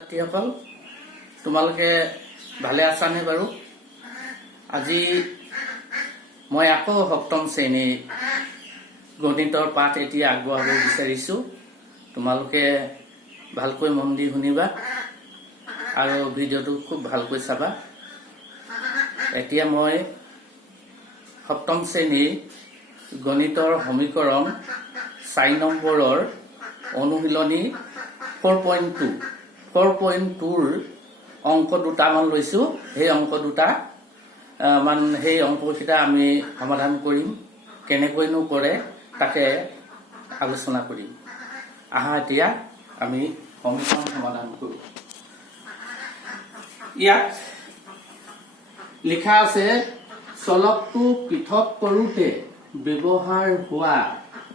ছাত্ৰীসকল তোমালোকে ভালে আছানে বাৰু? আজি মই আকৌ সপ্তম শ্ৰেণীৰ গণিতৰ পাঠ এতিয়া আগবঢ়াব বিচাৰিছো। তোমালোকে ভালকৈ মন দি শুনিবা আৰু ভিডিঅ'টো খুব ভালকৈ চাবা। এতিয়া মই সপ্তম শ্ৰেণীৰ গণিতৰ সমীকৰণ 4 নম্বৰৰ অনুশীলনী 4.2ৰ অংক দুটামান লৈছো। সেই অংক দুটা সেই অংককেইটা আমি সমাধান কৰিম। কেনেকৈনো কৰে তাকে আলোচনা কৰিম। আহা এতিয়া আমি সমীকৰণ সমাধান কৰো। ইয়াত লিখা আছে চলকটো পৃথক কৰোঁতে ব্যৱহাৰ হোৱা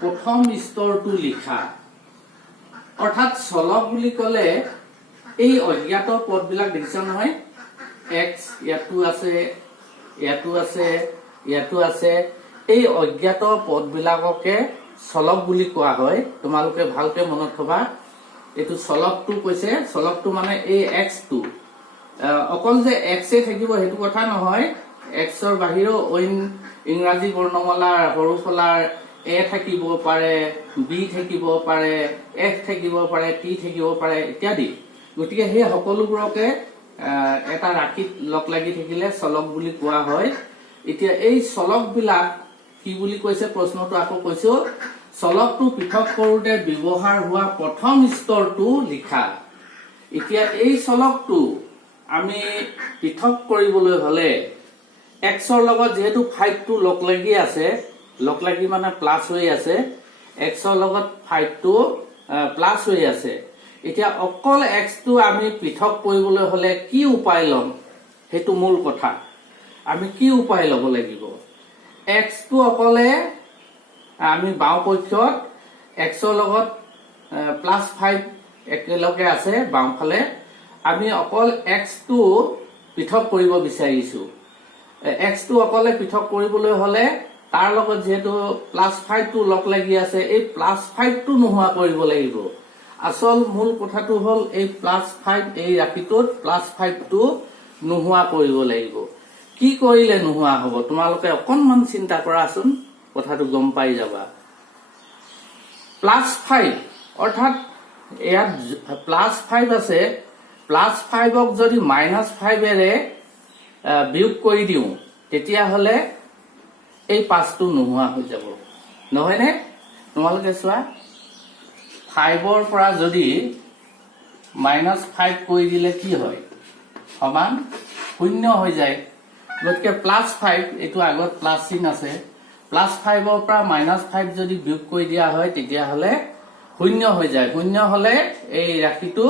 প্ৰথম স্তৰটো লিখা। অৰ্থাৎ চলক বুলি ক'লে এই অজ্ঞাত পদবিলাক দেখিছা নহয়, x ইয়াতো আছে, ইয়াতো আছে, ইয়াতো আছে। এই অজ্ঞাত পদবিলাককে চলক বুলি কোৱা হয়। তোমালোকে ভালকে মনত থবা। এইটো চলকটো কৈছে, চলকটো মানে এই xটো। অকল যে x এ থাকিব সেইটো কথা নহয়। xৰ বাহিৰেও অইন ইংৰাজী বৰ্ণমালাৰ সৰু ফলাৰ a থাকিব পাৰে, b থাকিব পাৰে, f থাকিব পাৰে, t থাকিব পাৰে ইত্যাদি। গতিকে সেই সকলোবোৰকে এটা ৰাশিত লগ লাগি থাকিলে চলক বুলি কোৱা হয়। এতিয়া এই চলকবিলাক কি বুলি কৈছে প্ৰশ্নটো আকৌ কৈছো, চলকটো পৃথক কৰোঁতে ব্যৱহাৰ হোৱা প্ৰথম স্তৰটো লিখা। এতিয়া এই চলকটো আমি পৃথক কৰিবলৈ হলে xৰ লগত যিহেতু 5টো লগ লাগি আছে, লগ লাগি মানে প্লাছ হৈ আছে, xৰ লগত 5টো প্লাছ হৈ আছে। এতিয়া অকল xটো আমি পৃথক কৰিবলৈ হলে কি উপায় ল'ম সেইটো মূল কথা। আমি কি উপায় ল'ব লাগিব? xটো অকলে আমি বাওঁ পক্ষত xৰ লগত +5 একেলগে আছে বাওঁফালে, আমি অকল xটো পৃথক কৰিব বিচাৰিছো। xটো অকলে পৃথক কৰিবলৈ হলে তাৰ লগত যেহেতু +5টো লগ লাগি আছে, এই +5টো নোহোৱা কৰিব লাগিব। আচল মূল কথাটো হল এই +5 এই ৰাশিটোত +5টো নোহোৱা কৰিব লাগিব। কি কৰিলে নোহোৱা হব তোমালোকে অকনমান চিন্তা কৰাচোন, কথাটো গম পাই যাবা। +5 অৰ্থাৎ ইয়াত +5 আছে, +5ক যদি -5এৰে বিয়োগ কৰি দিওঁ তেতিয়াহলে এই 5টো নোহোৱা হৈ যাব, নহয়নে? তোমালোকে চোৱা, 5ৰ পৰা যদি -5 কৰি দিলে কি হয়? সমান 0 হৈ যায়। গতিকে +5 এইটো আগত প্লাছ চিন আছে, +5ৰ পৰা -5 যদি বিয়োগ কৰি দিয়া হয় তেতিয়াহলে 0 হৈ যায়। 0 হলে এই ৰাশিটো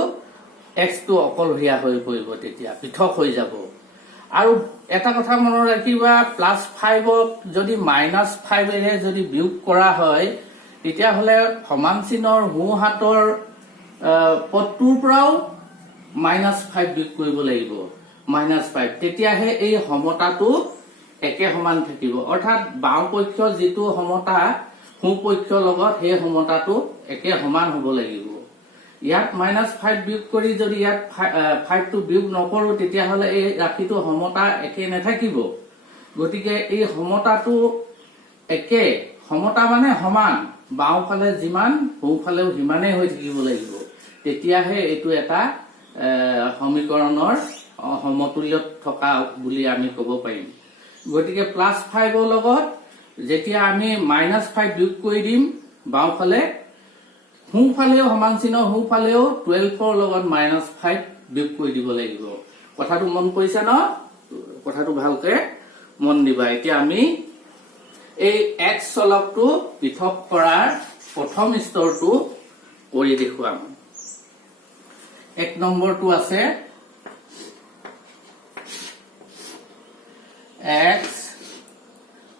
xটো অকলশৰীয়া হৈ পৰিব, তেতিয়া পৃথক হৈ যাব। আৰু এটা কথা মনত ৰাখিবা, +5ক যদি -5এৰে যদি বিয়োগ কৰা হয় তেতিয়াহলে সমান চিনৰ সোঁ হাতৰ পদটোৰ পৰাও -5 বিয়োগ কৰিব লাগিব, -5। তেতিয়াহে এই সমতাটো একে সমান থাকিব। অৰ্থাৎ বাওঁ পক্ষ যিটো সমতা সোঁ পক্ষৰ লগত সেই সমতাটো একে সমান হব লাগিব। ইয়াত -5 বিয়োগ কৰি যদি ইয়াত 5টো বিয়োগ নকৰো তেতিয়াহলে এই ৰাশিটো সমতা একে নাথাকিব। গতিকে এই সমতাটো একে, সমতা মানে সমান, বাওঁফালে যিমান সোঁফালেও সিমানেই হৈ থাকিব লাগিব। তেতিয়াহে এইটো এটা সমীকৰণৰ সমতুল্যত থকা বুলি আমি কব পাৰিম। গতিকে +5ৰ লগত যেতিয়া আমি -5 বিয়োগ কৰি দিম বাওঁফালে, সোঁফালেও সমান চিনৰ সোঁফালেও 12ৰ লগত -5 বিয়োগ কৰি দিব লাগিব। কথাটো মন কৰিছা ন? কথাটো ভালকে মন দিবা। এতিয়া আমি এই x চলকটো পৃথক কৰাৰ প্ৰথম স্তৰটো কৰি দেখুৱাম। 1 নম্বৰটো আছে x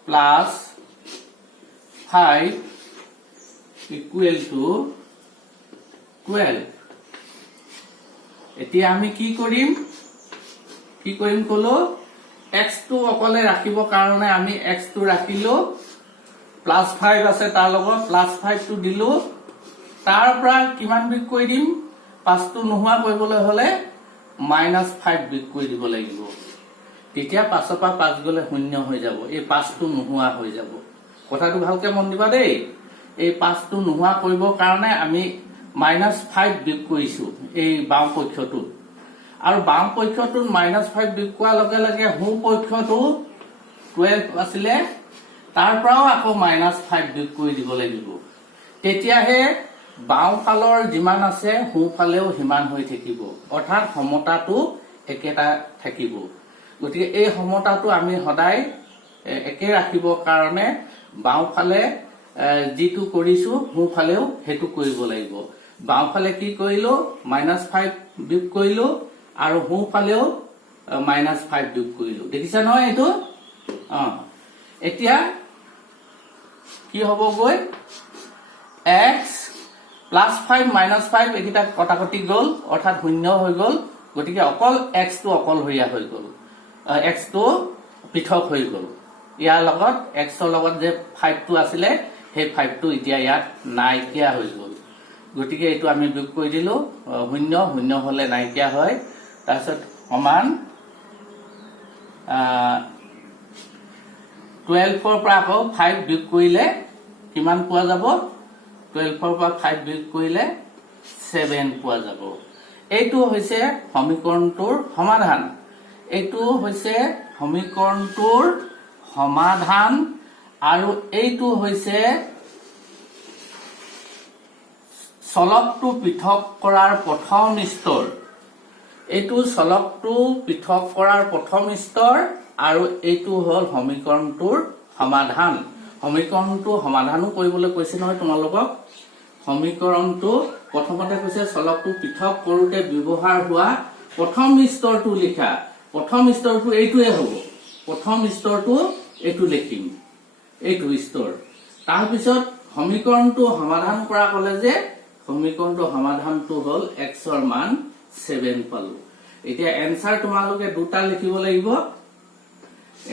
+ 5 = 12। এতিয়া আমি কি কৰিম কলো, xটো অকলে ৰাখিবৰ কাৰণে আমি xটো ৰাখিলো, +5 আছে তাৰ লগত +5টো দিলো, তাৰ পৰা কিমান বিয়োগ কৰি দিম 5টো নোহোৱা কৰিবলৈ হলে -5 বিয়োগ কৰি দিব লাগিব তেতিয়া 5ৰ পৰা 5 গলে 0 হৈ যাব এই 5টো নোহোৱা হৈ যাব কথাটো ভালকে মন দিবা দেই এই 5টো নোহোৱা কৰিবৰ কাৰণে আমি -5 বিয়োগ কৰিছো এই বাম পক্ষটো আৰু বাম পক্ষটোত -5 বিয়োগ কৰাৰ লগে লগে সোঁ পক্ষটো 12 আছিলে তাৰ পৰাও আকৌ -5 বিয়োগ কৰি দিব লাগিব তেতিয়াহে বাম ফালৰ যিমান আছে সোঁ ফালেও হিমান হৈ থাকিব অৰ্থাৎ সমতাটো একেটা থাকিব গতিকে এই সমতাটো আমি সদায় একে ৰাখিবৰ কাৰণে বাম ফালে যিটো কৰিছো সোঁ ফালেও হেতু কৰিব লাগিব বাম ফালে কি কৰিলো -5 বিয়োগ কৰিলো আৰু সোঁ ফালেও -5 বিয়োগ কৰিলো দেখিছা নহয় এইটো এতিয়া কি হ'বগৈ x +5 -5 এটা কটাকটি গল অৰ্থাৎ 0 হৈ গল গতিকে অকল x টো অকলহৰীয়া হৈ গল x টো পৃথক হৈ গল ইয়াৰ লগত x ৰ লগত যে 5 টো আছিলে সেই 5 টো এতিয়া ইয়াত নাইকিয়া হৈ গল গতিকে এইটো আমি বিয়োগ কৰি দিলো 0 হলে নাইকিয়া হয় তাৰপিছত সমান 12 ৰ পৰা আকৌ 5 বিয়োগ কৰিলে কিমান পোৱা যাব 12 ৰ পৰা 5 বিয়োগ কৰিলে 7 পোৱা যাব এইটো হৈছে সমীকৰণটোৰ সমাধান এইটো হৈছে সমীকৰণটোৰ সমাধান আৰু এইটো হৈছে চলকটো পৃথক কৰাৰ প্ৰথম স্তৰ এইটো চলকটো পৃথক কৰাৰ প্ৰথম স্তৰ আৰু এইটো হল সমীকৰণটোৰ সমাধান সমীকৰণটো সমাধানো কৰিবলৈ কৈছে নহয় তোমালোকক সমীকৰণটো প্ৰথমতে কৈছে চলকটো পৃথক কৰোতে ব্যৱহাৰ হোৱা প্ৰথম স্তৰটো লিখা প্ৰথম স্তৰটো এইটোৱে হ'ব প্ৰথম স্তৰটো এইটো লিখিম এইটো স্তৰ তাৰ পিছত সমীকৰণটো সমাধান কৰা কলে যে সমীকৰণটো সমাধানটো হল x ৰ মান 7 পালো এতিয়া এনসাৰ তোমালোকে দুটা লিখিব লাগিব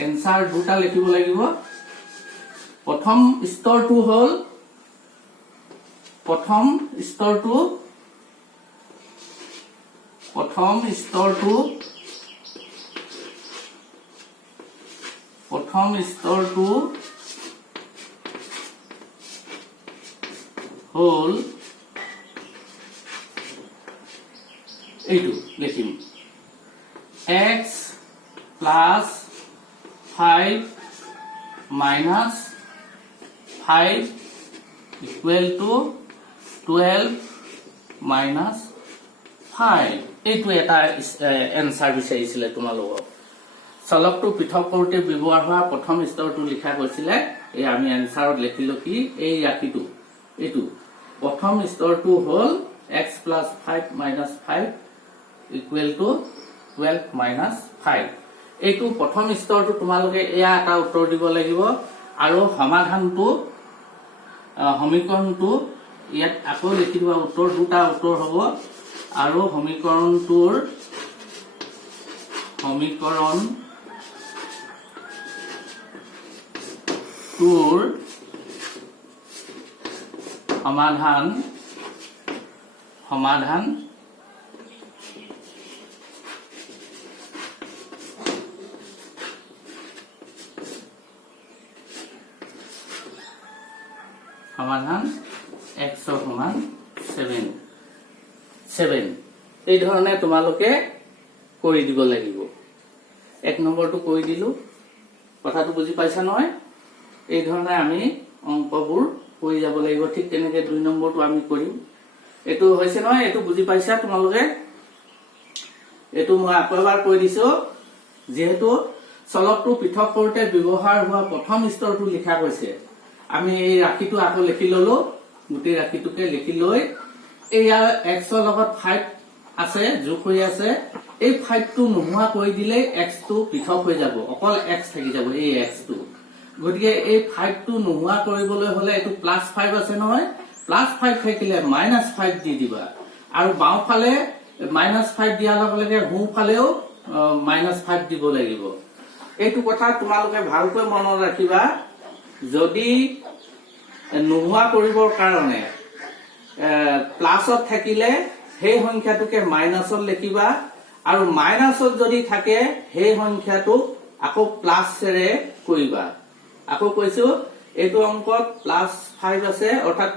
এনসাৰ দুটা লিখিব লাগিব প্ৰথম স্তৰটো হল প্ৰথম স্তৰটো হল এইটো লিখিম x + 5 - 5 = 12 - 5 এইটো এটা এনসাৰ বিচাৰিছিলে তোমালোকক চলকটো পৃথক কৰোতে ব্যৱহাৰ হোৱা প্ৰথম স্তৰটো লিখা গৈছিলে এই আমি এনসাৰত লিখিলো কি এই ৰাখিটো এইটো প্ৰথম স্তৰটো হল x + 5 - 5 = 12 - 5 এইটো প্ৰথম স্তৰটো তোমালোকে এয়া এটা উত্তৰ দিব লাগিব আৰু সমাধানটো সমীকৰণটো ইয়াত আকৌ লিখি দিবা উত্তৰ দুটা উত্তৰ হ'ব আৰু সমীকৰণটোৰ সমাধান x ৰ সমান 7 এই ধৰণে তোমালোকে কৰি দিব লাগিব এক নম্বৰটো কৰি দিলো কথাটো বুজি পাইছা নহয় এই ধৰণে আমি অংকবোৰ কৰি যাব লাগিব ঠিক তেনেকে দুই নম্বৰটো আমি কৰিম এটো হৈছে নহয় এটো বুজি পাইছা তোমালোকে এটো মই আকৌ এবাৰ কৈ দিছো যেহেতু চলকটো পৃথক কৰোতে ব্যৱহাৰ হোৱা প্ৰথম স্তৰটো লিখা হৈছে আমি এই ৰাখিটো আকৌ লিখি ললো গোটেই ৰাখিটোকে লিখি লৈ এয়া x ৰ লগত 5 আছে যোগ হৈ আছে এই 5 টো নোহোৱা কৰি দিলে x টো পৃথক হৈ যাব অকল x থাকি যাব এই x টো গতিকে এই 5 টো নোহোৱা কৰিবলৈ হলে এটো +5 আছে নহয় +5 থাকিলে -5 দি দিবা আৰু বাও ফালে -5 দিয়াৰ লগে লগে সোঁ ফালেও -5 দিব লাগিব এইটো কথা তোমালোকে ভালকৈ মনত ৰাখিবা যদি নোহোৱা কৰিবৰ কাৰণে প্লাছত থাকিলে সেই সংখ্যাটোকে মাইনাছত লিখিবা আৰু মাইনাছত যদি থাকে সেই সংখ্যাটোক আকৌ প্লাছেৰে কৰিবা আকৌ কৈছো এইটো অংকত +5 আছে অৰ্থাৎ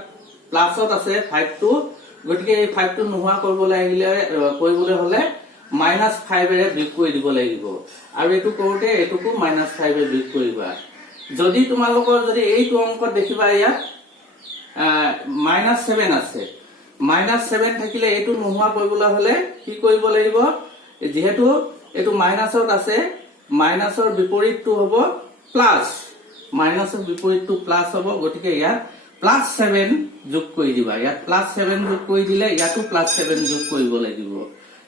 প্লাছত আছে 5 টো গতিকে এই 5 টো নোহোৱা কৰিবলৈ হলে -5 এৰে বিয়োগ কৰি দিব লাগিব আৰু এইটো কৰোতে এইটোকো -5 এৰে বিয়োগ কৰিবা যদি তোমালোকৰ যদি এইটো অংকত দেখিবা ইয়াত -7 আছে -7 থাকিলে এইটো নোহোৱা কৰিবলৈ হলে কি কৰিব লাগিব যেহেতু এইটো মাইনাছত আছে মাইনাছৰ বিপৰীতটো হ'ব প্লাস মাইনাছৰ বিপৰীতটো প্লাস হ'ব গতিকে ইয়াত +7 যোগ কৰি দিবা ইয়াত +7 যোগ কৰি দিলে ইয়াতো +7 যোগ কৰিব লাগিব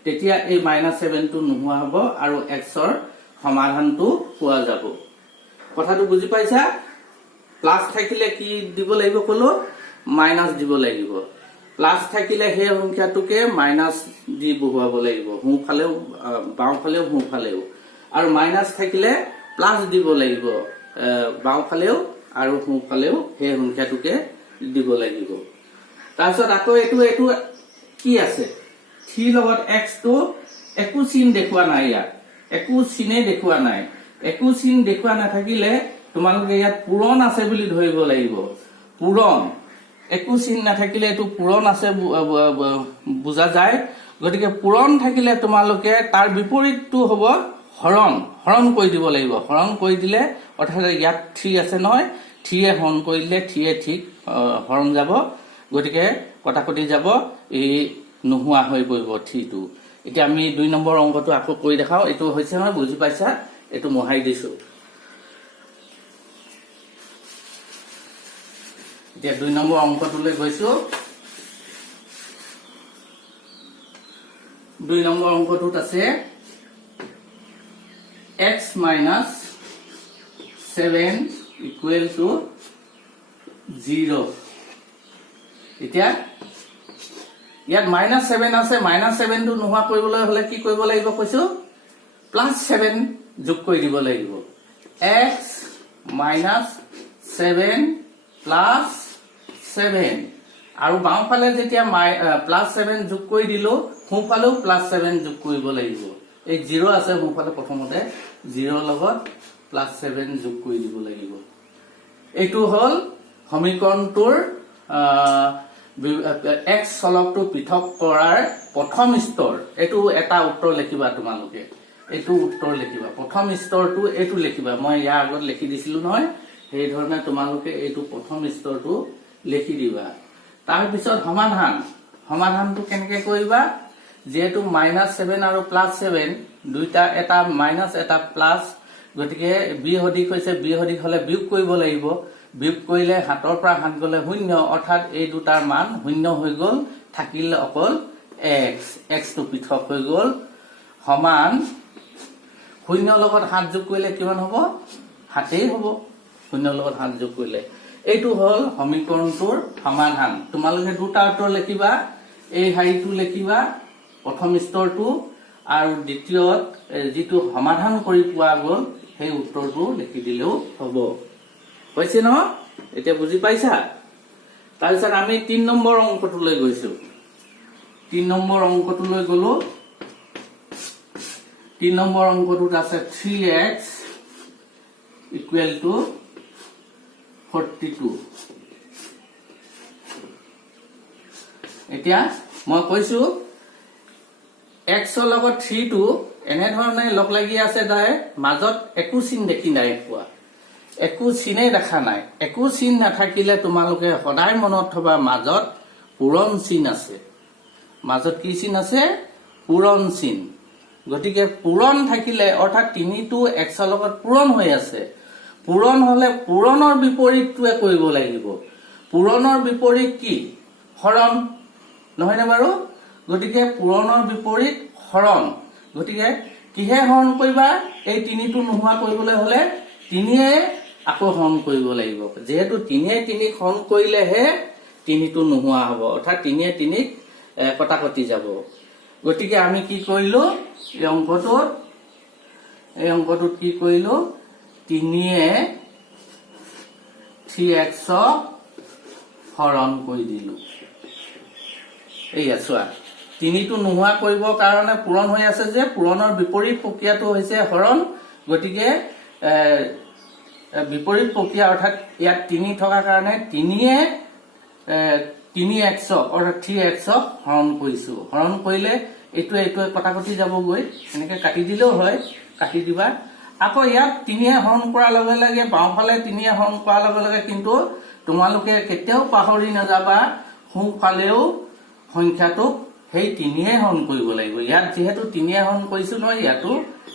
তেতিয়া এই -7 টো নোহোৱা হ'ব আৰু x ৰ সমাধানটো পোৱা যাব কথাটো বুজি পাইছা প্লাস থাকিলে কি দিব লাগিব কলো মাইনাস দিব লাগিব প্লাস থাকিলে হে সংখ্যাটোকে মাইনাস দি বহুৱাব লাগিব হুফালেও বাওঁফালেও হুফালেও আৰু মাইনাস থাকিলে প্লাস দিব লাগিব বাওঁফালেও আৰু হুফালেও হে সংখ্যাটোকে দিব লাগিব তাৰপিছত আকৌ এইটো কি আছে 3 লগত x টো একো চিন দেখুৱা নাই ইয়াত একো চিনে দেখুৱা নাই একো চিন দেখুৱা নাথাকিলে তোমালোকে ইয়াত পূৰণ আছে বুলি ধৰিব লাগিব পূৰণ একো চিন নাথাকিলে এটো পূৰণ আছে বুজা যায় গতিকে পূৰণ থাকিলে তোমালোকে তাৰ বিপৰীতটো হ'ব হৰণ কৰি দিব লাগিব হৰণ কৰি দিলে অৰ্থাৎ ইয়াত 3 আছে নহয় 3 এ হৰণ কৰি দিলে 3 এ ঠিক হৰণ যাব গতিকে কটাকটি যাব এই নোহোৱা হৈ পৰিব 3 টো এতিয়া আমি 2 নম্বৰ অংকটো আকৌ কৰি দেখাও এটো হৈছে নহয় বুজি পাইছা এটো মহাই দিছো এতিয়া 2 নম্বৰ অংকটোলৈ গৈছো 2 নম্বৰ অংকটোত আছে x - 7 = 0 এতিয়া ইয়াত -7 আছে -7 টো নোহোৱা কৰিবলৈ হলে কি কৰিব লাগিব কৈছো +7 যোগ কৰি দিব লাগিব x - 7 +7 আৰু বাওঁফালে যেতিয়া +7 যোগ কৰি দিলো সোঁফালেও +7 যোগ কৰিব লাগিব এই 0 আছে সোঁফালে প্ৰথমতে 0 লগত +7 যোগ কৰি দিব লাগিব এইটো হল সমীকৰণটোৰ x চলকটো পৃথক কৰাৰ প্ৰথম স্তৰ এইটো এটা উত্তৰ লিখিবা তোমালোকে এইটো উত্তৰ লিখিবা প্ৰথম স্তৰটো এইটো লিখিবা মই ইয়াৰ আগত লিখি দিছিলো নহয় সেই ধৰণে তোমালোকে এইটো প্ৰথম স্তৰটো লিখি দিবা তাৰ পিছত সমাধানটো কেনেকৈ কৰিবা যেহেতু -7 আৰু +7 দুইটা এটা মাইনাস এটা প্লাস গতিকে b সদিক হৈছে b সদিক হলে বিয়োগ কৰিব লাগিব বিয়োগ কৰিলে হাতৰ পৰা হাত গলে 0 অৰ্থাৎ এই দুটাৰ মান 0 হৈ গল থাকিলে অকল x টো পৃথক হৈ গল সমান 0 লগত হাত যোগ কৰিলে কিমান হ'ব 7 হ'ব 0 লগত হাত যোগ কৰিলে এইটো হল সমীকৰণটোৰ সমাধান তোমালোকে দুটা উত্তৰ লিখিবা এই হাইটো লিখিবা প্ৰথম স্তৰটো আৰু দ্বিতীয়ত যেটো সমাধান কৰি পোৱা গল সেই উত্তৰটো লিখি দিলেও হ'ব হৈছে ন এতিয়া বুজি পাইছা তাৰপিছত আমি 3 নম্বৰ অংকটোলৈ গৈছো 3 নম্বৰ অংকটোলৈ গলো 3 নম্বৰ অংকটোত আছে 3x = 42 এতিয়া মই কৈছো x ৰ লগত 3 টো এনে ধৰণে লগ লাগি আছে দাই মাজত একো চিন দেখি নাই পোৱা একো চিনে দেখা নাই একো চিন নাথাকিলে তোমালোকে সদায় মনত থবা মাজত পূৰণ চিন আছে মাজত কি চিন আছে পূৰণ চিন গতিকে পূৰণ থাকিলে অৰ্থাৎ 3 টো x ৰ লগত পূৰণ হৈ আছে পূৰণ হলে পূৰণৰ বিপৰীতটোৱে কৰিব লাগিব পূৰণৰ বিপৰীত কি হৰণ নহয় নে বাৰু গতিকে পূৰণৰ বিপৰীত হৰণ গতিকে কিহে হৰণ কৰিবা এই 3 টো নোহোৱা কৰিবলৈ হলে 3 এ আকৌ হৰণ কৰিব লাগিব যেহেতু 3 এ 3 হৰণ কৰিলেহে 3 টো নোহোৱা হ'ব অৰ্থাৎ 3 এ 3 কটাকটি যাব গতিকে আমি কি কৰিলো এই অংকটোত কি কৰিলো 3 এ 3x হৰণ কৰি দিলো এই চোৱা তিনিটো নোহোৱা কৰিবৰ কাৰণে পূৰণ হৈ আছে যে পূৰণৰ বিপৰীত প্ৰক্ৰিয়াটো হৈছে হৰণ গতিকে বিপৰীত প্ৰক্ৰিয়া অৰ্থাৎ ইয়াত 3 থকাৰ কাৰণে 3x অৰ্থাৎ 3x হৰণ কৰিছো হৰণ কৰিলে এইটোৱে কটাকটি যাবগৈ এনেকৈ কাটি দিলেও হয় কাটি দিবা আকৌ ইয়াত 3 হৰণ কৰাৰ লগে লগে বাওঁফালে 3 হৰণ কৰাৰ লগে লগে কিন্তু তোমালোকে কেতিয়াও পাহৰি নাযাবা সোঁফালেও সংখ্যাটোক সেই 3 হৰণ কৰিব লাগিব ইয়াত যেহেতু 3 হৰণ কৰিছো নহয় ইয়াতো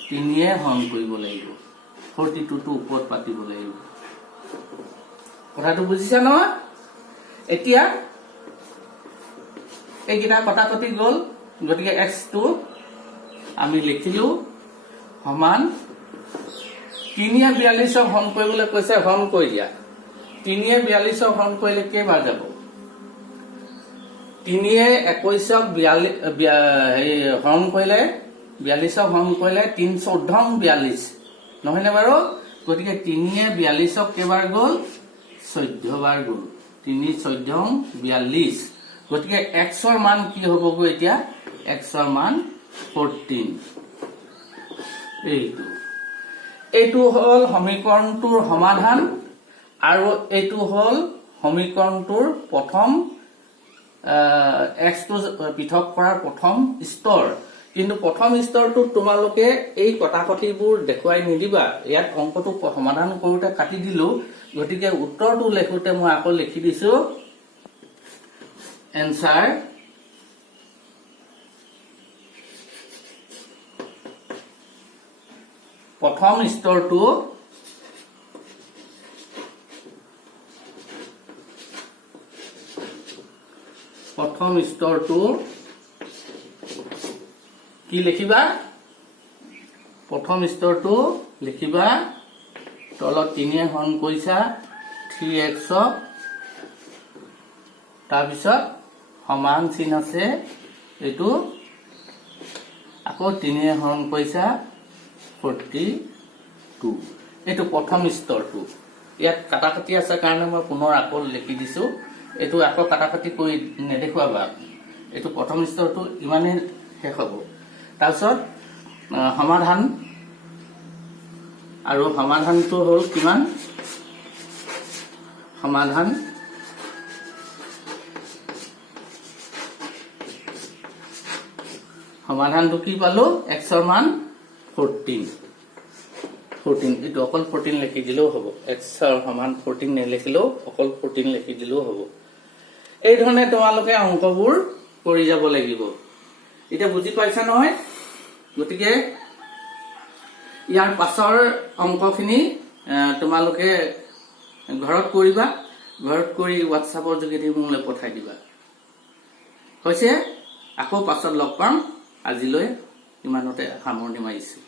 3 হৰণ কৰিব লাগিব 42 টো ওপৰত পাতিব লাগিব কথাটো বুজিছা নহয় এতিয়া এইকেইটা কটাকটি গ'ল গতিকে x টো আমি লিখিলো সমান 342 হৰণ কৰিবলৈ কৈছে হৰণ কৰি দিয়া 342 হৰণ কৰিলে কেইবাৰ যাব 3 21 হৰণ কৰিলে 42 হৰণ কৰিলে 3 14 42 নহয় নে বাৰু গতিকে 3 42 কেইবাৰ গ'ল 14 বাৰ গ'ল 3 14 42 গতিকে x ৰ মান কি হ'বগৈ এতিয়া x ৰ মান 14 এইটো হল সমীকৰণটোৰ সমাধান আৰু এইটো হল সমীকৰণটোৰ প্ৰথম x টো পৃথক কৰাৰ প্ৰথম স্তৰ কিন্তু প্ৰথম স্তৰটোত তোমালোকে এই কটাকটিবোৰ দেখুৱাই নিদিবা ইয়াত অংকটো সমাধান কৰোতে কাটি দিলো গতিকে উত্তৰটো লেখোতে মই আকৌ লিখি দিছো এনসাৰ প্ৰথম স্তৰটো কি লিখিবা প্ৰথম স্তৰটো লিখিবা তলত 3 হৰণ কৰিছা 3x তাৰ পিছত সমান চিন আছে এইটো আকৌ 3 হৰণ কৰিছা 42 এইটো প্ৰথম স্তৰটো ইয়াত কাটাকাটি আছে কাৰণে মই পুনৰ আকৌ লিখি দিছো এইটো আকৌ কাটাকাটি কৰি নেদেখুৱাবা এইটো প্ৰথম স্তৰটো ইমানে শেষ হ'ব তাৰপিছত সমাধান আৰু সমাধানটো হ'ল কিমান সমাধানটো কি পালো x ৰ মান 14 এইটো অকল 14 লিখি দিলেও হ'ব x ৰ সমান 14 নেলিখিলেও অকল 14 লিখি দিলেও হ'ব এই ধৰণে তোমালোকে অংকবোৰ কৰি যাব লাগিব এটা বুজি পাইছা নহয় গতিকে ইয়াৰ পাছৰ অংকখিনি তোমালোকে ঘৰত কৰিবা ঘৰত কৰি WhatsAppৰ যোগেদি মোলৈ পঠাই দিবা হৈছে আকৌ পাছত লগ পাম আজিলৈ ইমানতে সামৰণি মাৰিছো